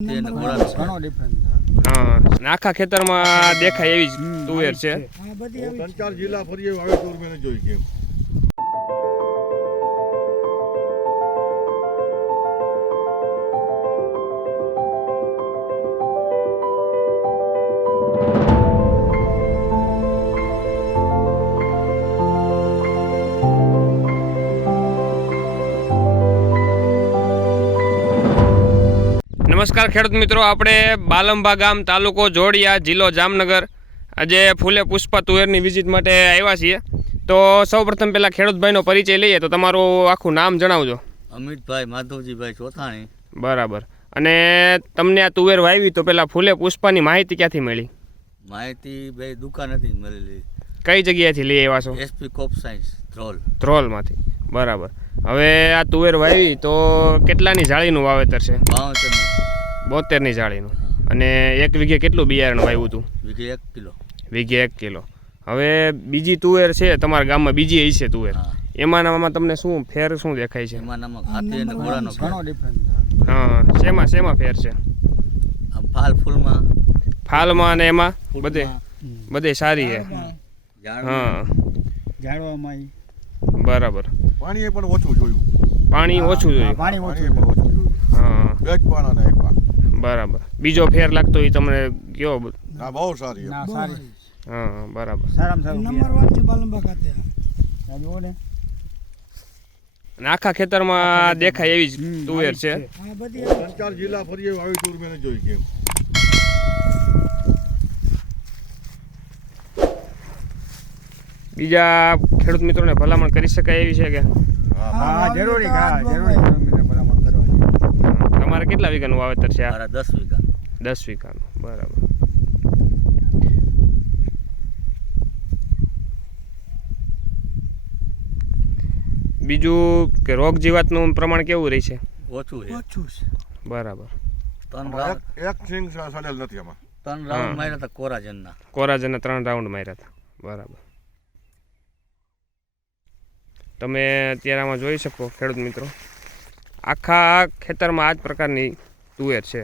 ઘણો ડિફરન્સ હા આખા ખેતરમાં દેખાય એવી જ તુવેર છે. 3-4 જિલ્લા ફરીએ હવે તુર મેં જોઈ કેમ. નમસ્કાર ખેડૂત મિત્રો, આપણે બાલંબા ગામ, તાલુકો જોડિયા, જિલ્લો જામનગર આજે ફૂલે પુષ્પા તુવેરની વિઝિટ માટે આવ્યા છીએ. તો સૌપ્રથમ પહેલાં ખેડૂતભાઈનો પરિચય લઈએ તો તમારું આખું નામ જણાવજો. અમિતભાઈ માધવજીભાઈ ચોથાણી. બરાબર. અને તમને આ તુવેર વાવી તો પહેલાં ફૂલે પુષ્પાની માહિતી ક્યાંથી મળી? માહિતી ભાઈ દુકાન હતી મળેલી. કઈ જગ્યાએથી લઈ આવ્યા છો? એસપી કોપ સાયન્સ ધ્રોલમાંથી. બરાબર. હવે આ તુવેર વાવી તો કેટલાની જાળીનું વાવેતર છે? 72ની જાળીનું. અને એક વીઘે કેટલું બિયારણ વાવ્યું હતું? વીઘે 1 કિલો. વીઘે 1 કિલો. હવે બીજી તુવેર છે તમારા ગામમાં, બીજી હશે તુવેર, એમાંનામાં તમને શું ફેર શું દેખાય છે? એમાંનામાં ખાતી અને ઘોડાનો ઘણો ડિફરન્સ. હા, શેમાં ફેર છે? ફૂલમાં ફાલમાં અને એમાં બધે સારી છે. હા, ઝાડવામાં બરાબર. પાણી પણ ઓછું જોયું. પાણી ઓછું જોયું. પાણી પણ ઓછું જોયું. હા, બેજ પાણા ને એક પાણ. બરાબર. બીજો ફેર લાગતો એ તમને કયો? ના બહુ સારી. હા, બરાબર. સારામાં સારું નંબર 1 છે બાલંબા ખાતે. અને આખા ખેતરમાં દેખાય એવી જ તુવેર છે. આ બધી 3-4 જિલ્લા ફરીએ હવે તુર મેં જોઈ કેમ. બીજા ખેડૂત મિત્રોને ભલામણ કરી શકાય એવી છે કે? હા જરૂરી. તમારે કેટલા વીઘાનું વાવેતર છે? 10 વીઘા. 10 વીઘાનું. બરાબર. બીજું કે રોગ જીવાતનું પ્રમાણ કેવું રહે છે? ઓછું છે. બરાબર. એક સિંગ સડેલ નથી આમાં. 3 રાઉન્ડ માર્યા હતા કોરાજનના. કોરાજનના 3 રાઉન્ડ માર્યા હતા. બરાબર. તમે અત્યારે આમાં જોઈ શકો ખેડૂત મિત્રો, આખા ખેતરમાં આ જ પ્રકારની તુવેર છે.